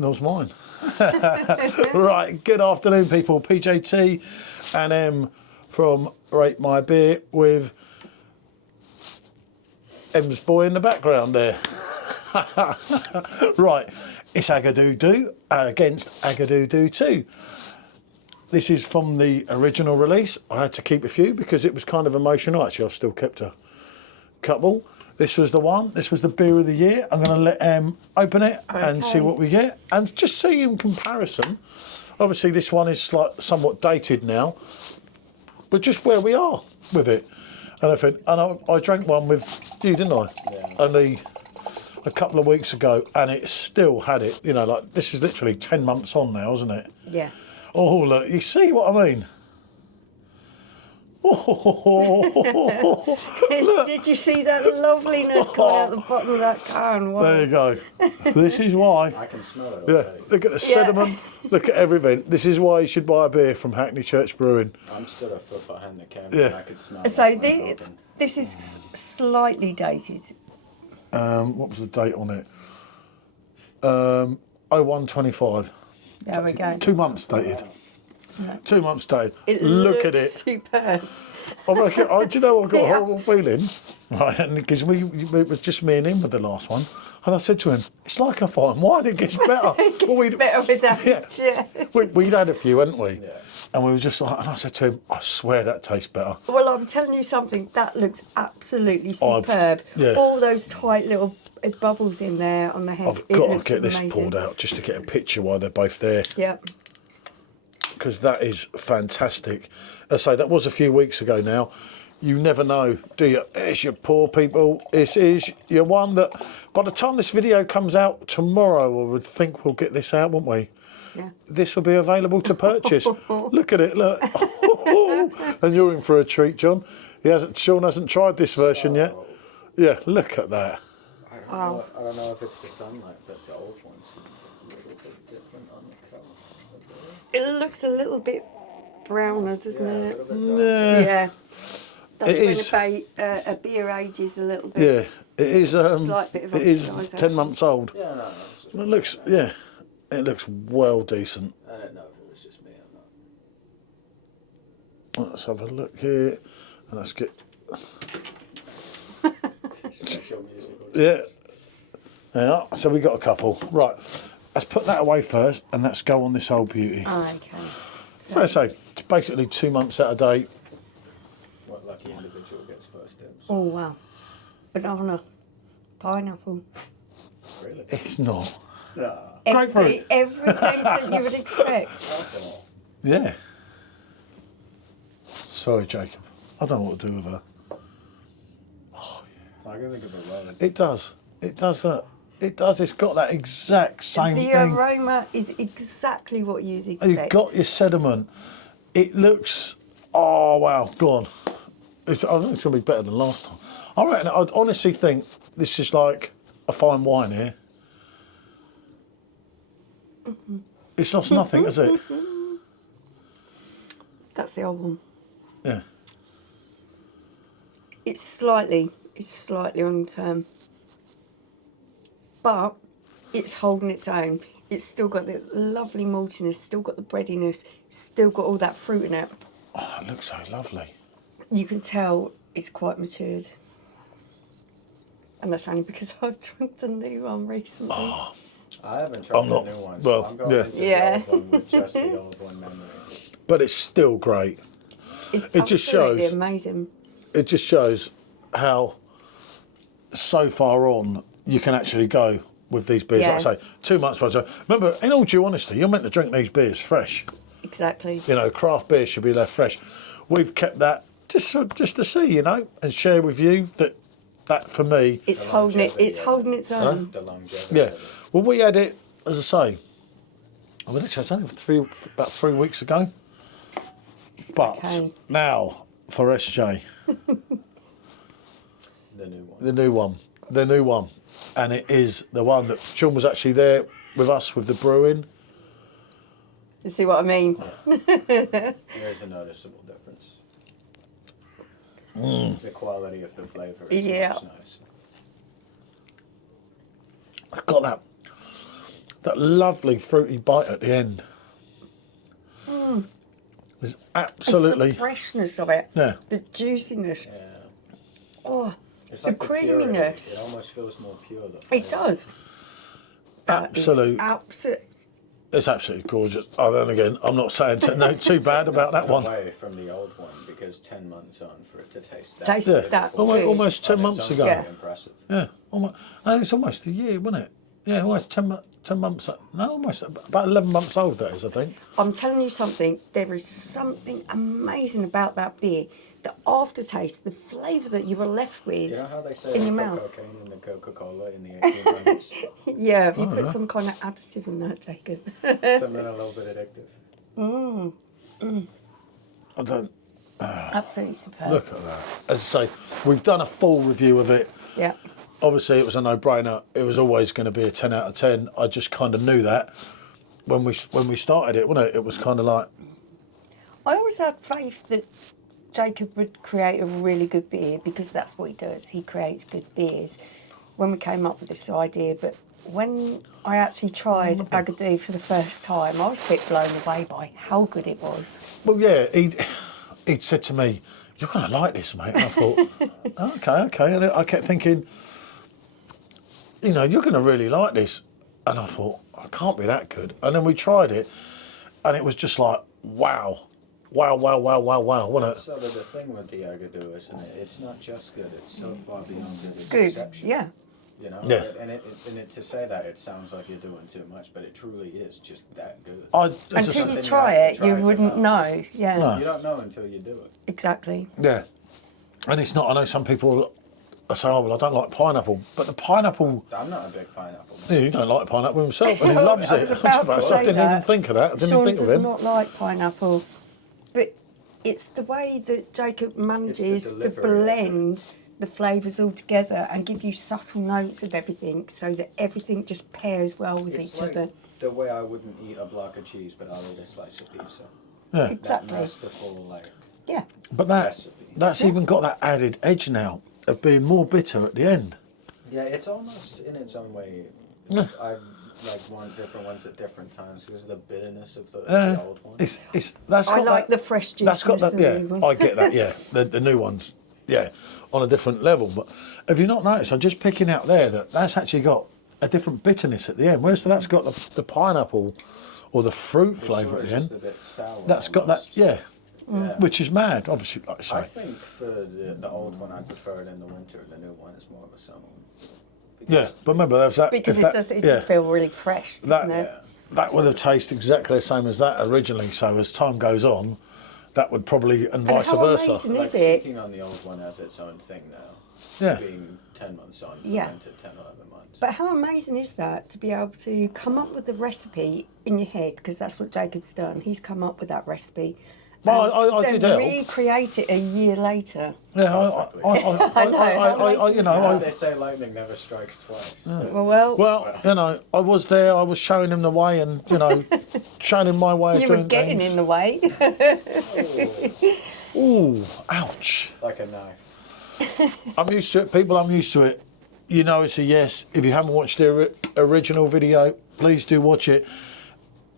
That's mine. Right, good afternoon, people. PJT and M from Rate My Beer with M's boy in the background there. Right, it's AGGADOO against AGGADOO 2. This is from the original release. I had to keep a few because it was kind of emotional. Actually, I've still kept a couple. This was the one. This was the beer of the year. I'm going to let Em open it and see what we get. And just see in comparison, obviously this one is somewhat dated now, but just where we are with it. And I think, and I drank one with you, didn't I? Yeah. Only a couple of weeks ago, and it still had it. You know, like this is literally 10 months on now, isn't it? Yeah. Oh, look, you see what I mean? Oh, did you see that loveliness coming out the bottom of that can? Wow. There you go. This is why. I can smell it. Yeah, look at the sediment, look at everything. This is why you should buy a beer from Hackney Church Brewing. I'm still a foot behind the camera. Yeah. And I could smell So it. this is slightly dated. What was the date on it? 0125. There we go. 2 months dated. No. 2 months dated. Look at it. Superb. I reckon, do you know, I've got a horrible feeling, right? Because it was just me and him with the last one, and I said to him, "It's like a fine wine; it gets better." It gets better with that. Yeah. We'd had a few, hadn't we? Yeah. And we were just like, and I said to him, "I swear that tastes better." Well, I'm telling you something. That looks absolutely superb. Yeah. All those tight little bubbles in there on the head. I've got to get this poured out just to get a picture while they're both there. Yep. Because that is fantastic. As I say, that was a few weeks ago now. You never know, do you? It's your poor people. This is your one that, by the time this video comes out tomorrow, I would think we'll get this out, won't we? Yeah. This will be available to purchase. Look at it, look. And you're in for a treat, John. Sean hasn't tried this version yet. Yeah, look at that. I don't know if it's the sunlight, but the old one's a little bit different on the colour. It looks a little bit browner, doesn't it? Yeah. That's when a beer ages a little bit. Yeah, it is. Slight bit of it is oxidisation. 10 months old. Yeah, no. It looks, it looks well decent. I don't know if it was just me or not. Let's have a look here. Let's get. Special music. Yeah. So we got a couple. Right. Let's put that away first, and let's go on this old beauty. Oh, okay. So I say, it's basically 2 months out of date. What lucky individual gets first dibs? Oh, wow. Banana. Pineapple. Really? It's not. No. Grapefruit. Everything that you would expect. Alcohol. Yeah. Sorry, Jacob. I don't know what to do with her. Oh, yeah. I can think of a well. It does. It does that. It does. It's got that exact same The thing. aroma is exactly what you'd expect. You've got your sediment. It looks. Oh wow, go on. I think it's going to be better than last time. I reckon. I honestly think this is like a fine wine here. It's lost nothing, is it? That's the old one. Yeah. It's slightly on the term. But it's holding its own. It's still got the lovely maltiness, still got the breadiness, still got all that fruit in it. Oh, it looks so lovely. You can tell it's quite matured. And that's only because I've drunk the new one recently. Oh, I haven't tried the new one, so I'm going into the old one with just the old one memory. but it's still great. It's It just absolutely shows. amazing. It just shows how so far on you can actually go with these beers. Yeah. Like I say, 2 months. Remember, in all due honesty, you're meant to drink these beers fresh. Exactly. You know, craft beer should be left fresh. We've kept that just to see, you know, and share with you that for me. It's holding it. It's holding its own. The longevity. Yeah. Well, we had it, as I say, I mean, actually, I don't know, about 3 weeks ago. But Okay. now for SJ, The new one. the new one, and it is the one that Sean was actually there with us with the brewing. You see what I mean? There's a noticeable difference. The quality of the flavour is Yeah. much nicer. I've got that that lovely fruity bite at the end. It's absolutely It's the freshness of it. Yeah. The juiciness. Yeah. Oh, It's the like purity. creaminess. It almost feels more pure. The It flavour. does. That is absolute. It's absolutely gorgeous. Oh, then again, I'm not saying no too bad about that one. Away from the old one because 10 months on for it to taste that. Taste Yeah, that almost, good. almost 10 on its months own ago. very Yeah. Impressive. Yeah, almost. No, it's almost a year, wasn't it? Yeah, almost 10 months. No, almost about 11 months old. That is, I think. I'm telling you something, there is something amazing about that beer. The aftertaste, the flavour that you were left with You know how they say in they your put mouth. cocaine in the Coca-Cola in the 1800s? Yeah, have you Oh, put yeah. some kind of additive in that, Jacob? Something a little bit addictive. I don't Absolutely superb. look at that. As I say, we've done a full review of it. Yeah. Obviously, it was a no-brainer. It was always going to be a 10 out of 10. I just kind of knew that when we started it, wasn't it? It was kind of like, I always had faith that Jacob would create a really good beer because that's what he does. He creates good beers. When we came up with this idea, but when I actually tried AGGADOO for the first time, I was a bit blown away by how good it was. well, yeah. He'd said to me, "You're going to like this, mate." And I thought, okay. And I kept thinking, you know, you're going to really like this. And I thought, I can't be that good. And then we tried it, and it was just like, wow, wasn't it? Sort of the thing with the AGGADOO, isn't it? It's not just good, it's so far beyond it. It's Good, exceptional. yeah. You know? Yeah. And to say that, it sounds like you're doing too much, but it truly is just that good. Until you something try you have it, to you try to wouldn't know. know. Yeah, No. You don't know until you do it. exactly. Yeah. And it's not, I know some people say, oh, well, I don't like pineapple. But the pineapple, I'm not a big pineapple yeah, man. you don't like pineapple himself, and he I loves was it. about to I say didn't even that. think of that. I didn't Sean even think does of him. not like pineapple, but it's the way that Jacob manages to delivery of it. blend the flavours all together and give you subtle notes of everything so that everything just pairs well with It's each like other. the way I wouldn't eat a block of cheese, but I'll eat a slice of pizza. Yeah. Exactly. That's the full, like, Yeah. But recipe. that's even got that added edge now of being more bitter at the end. Yeah, it's almost in its own way. Yeah. I like want different ones at different times because of the bitterness of the old one. That's I got like that, the fresh That's got juiciness that, of yeah. the new one. I get that, yeah. The new ones, yeah, on a different level. But have you not noticed? I'm just picking out there that's actually got a different bitterness at the end. Whereas that's got the pineapple or the fruit It's flavour sort at of the end. just a bit sour. That's got that, almost. yeah, Yeah. which is mad. Obviously, like I I say, think for the old one, I prefer it in the winter. The new one is more of a summer one. yeah. But remember, there's that Because if it that, does feel really fresh, That- doesn't it? that would have tasted exactly the same as that originally. So as time goes on, that would probably and vice how versa. amazing Like is it? speaking on the old one as its own thing now. Yeah. Being 10 months on, Yeah. into 10, 11 months. But how amazing is that to be able to come up with the recipe in your head? Because that's what Jacob's done. He's come up with that recipe. Well, and I then did help. recreate it a year later. Yeah, you know, They say lightning never strikes twice. well, you know, I was there. I was showing him the way, and you know, showing him my way of You were doing getting things. in the way. Ooh, ouch! Like a knife. I'm used to it, people. I'm used to it. You know, it's a yes. If you haven't watched the original video, please do watch it.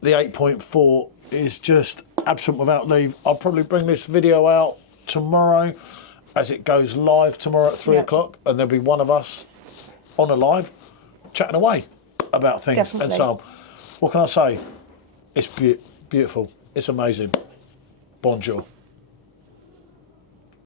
The 8.4 is just absent without leave. I'll probably bring this video out tomorrow, as it goes live tomorrow at 3 Yeah. o'clock, and there'll be one of us on a live chatting away about things and Definitely. so on. What can I say? It's beautiful. It's amazing. Bonjour.